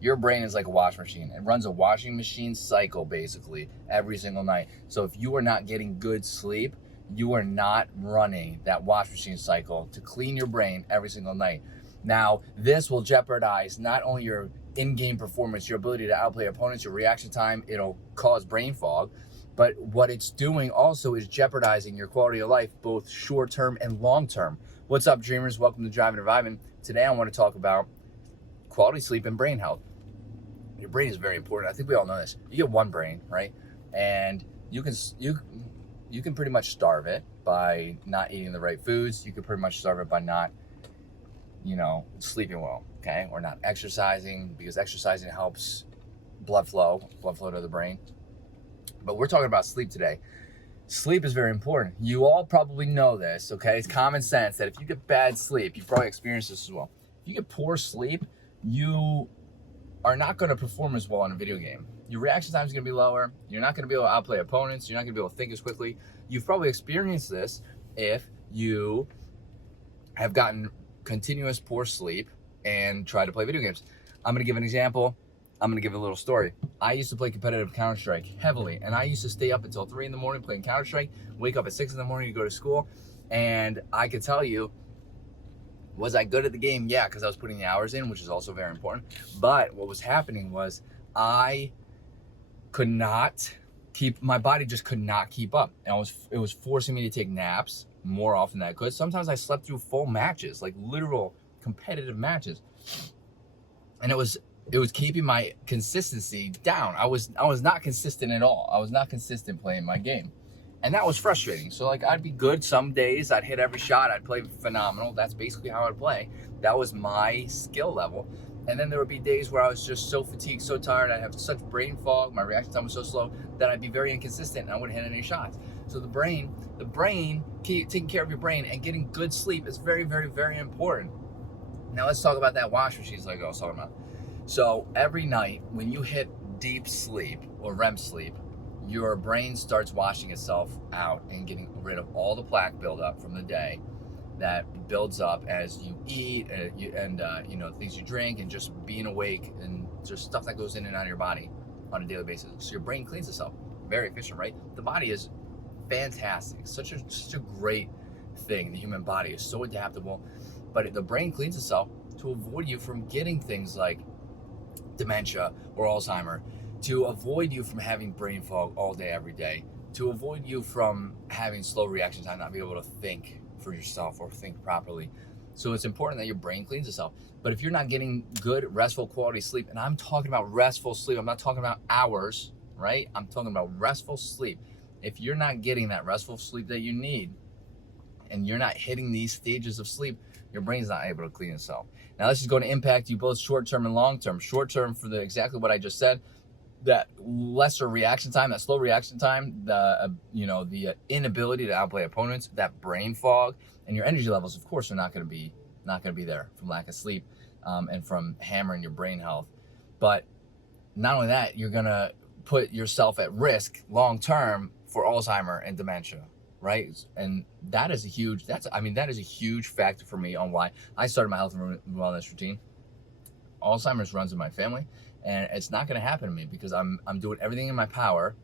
Your brain is like a washing machine. It runs a washing machine cycle basically every single night. So if you are not getting good sleep, you are not running that wash machine cycle to clean your brain every single night. Now, this will jeopardize not only your in-game performance, your ability to outplay opponents, your reaction time, it'll cause brain fog, but what it's doing also is jeopardizing your quality of life, both short-term and long-term. What's up, dreamers? Welcome to Driving and Reviving. Today I want to talk about quality sleep and brain health. Your brain is very important. I think we all know this. You get one brain, right? And you can pretty much starve it by not eating the right foods. You can pretty much starve it by not, sleeping well, okay? Or not exercising, because exercising helps blood flow to the brain. But we're talking about sleep today. Sleep is very important. You all probably know this, okay? It's common sense that if you get bad sleep, you've probably experienced this as well. If you get poor sleep, you are not going to perform as well in a video game. Your reaction time is going to be lower. You're not going to be able to outplay opponents. You're not going to be able to think as quickly. You've probably experienced this if you have gotten continuous poor sleep and try to play video games. I'm going to give an example. I'm going to give a little story. I used to play competitive Counter-Strike heavily, and I used to stay up until 3 in the morning playing Counter-Strike, wake up at 6 in the morning to go to school, and I could tell you, was I good at the game? Yeah, because I was putting the hours in, which is also very important. But what was happening was I could not my body just could not keep up. And it was forcing me to take naps more often than I could. Sometimes I slept through full matches, like literal competitive matches. And it was keeping my consistency down. I was not consistent at all. I was not consistent playing my game. And that was frustrating. So like I'd be good some days, I'd hit every shot, I'd play phenomenal. That's basically how I'd play. That was my skill level. And then there would be days where I was just so fatigued, so tired, I'd have such brain fog, my reaction time was so slow that I'd be very inconsistent and I wouldn't hit any shots. So the brain, taking care of your brain and getting good sleep is very, very, very important. Now let's talk about that wash machine like I was talking about. So every night when you hit deep sleep or REM sleep, your brain starts washing itself out and getting rid of all the plaque buildup from the day that builds up as you eat and things you drink and just being awake and just stuff that goes in and out of your body on a daily basis. So your brain cleans itself. Very efficient, right? The body is fantastic. Such a great thing. The human body is so adaptable, but the brain cleans itself to avoid you from getting things like dementia or Alzheimer, to avoid you from having brain fog all day, every day, to avoid you from having slow reaction time, not be able to think for yourself or think properly. So it's important that your brain cleans itself. But if you're not getting good, restful, quality sleep, and I'm talking about restful sleep, I'm not talking about hours, right? I'm talking about restful sleep. If you're not getting that restful sleep that you need, and you're not hitting these stages of sleep, your brain's not able to clean itself. Now, this is going to impact you both short-term and long-term. Short-term for exactly what I just said, that lesser reaction time, that slow reaction time, the inability to outplay opponents, that brain fog, and your energy levels, of course, are not going to be there from lack of sleep and from hammering your brain health. But not only that, you're going to put yourself at risk long-term for Alzheimer and dementia, right? And that is a huge factor for me on why I started my health and wellness routine. Alzheimer's runs in my family, and it's not going to happen to me because I'm doing everything in my power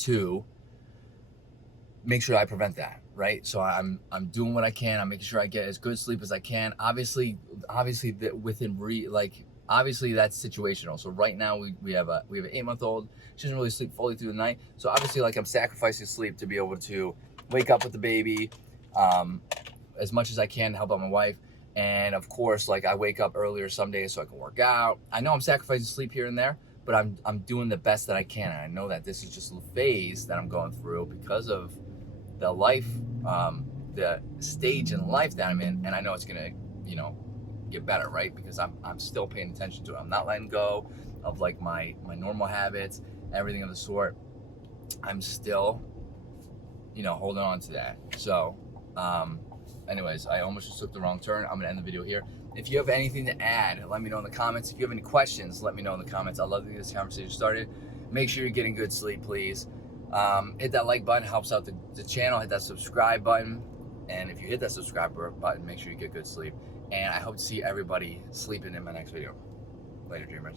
to make sure I prevent that, right? So I'm doing what I can. I'm making sure I get as good sleep as I can. Obviously that's situational. So right now we have an 8-month-old. She doesn't really sleep fully through the night. So obviously, like, I'm sacrificing sleep to be able to wake up with the baby as much as I can to help out my wife. And of course, like, I wake up earlier some days so I can work out. I know I'm sacrificing sleep here and there, but I'm doing the best that I can. And I know that this is just a phase that I'm going through because of the the stage in life that I'm in. And I know it's gonna, get better, right? Because I'm still paying attention to it. I'm not letting go of like my normal habits, everything of the sort. I'm still, holding on to that. So, anyways, I almost just took the wrong turn. I'm gonna end the video here. If you have anything to add, let me know in the comments. If you have any questions, let me know in the comments. I'd love to get this conversation started. Make sure you're getting good sleep, please. Hit that like button, helps out the channel. Hit that subscribe button. And if you hit that subscribe button, make sure you get good sleep. And I hope to see everybody sleeping in my next video. Later, dreamers.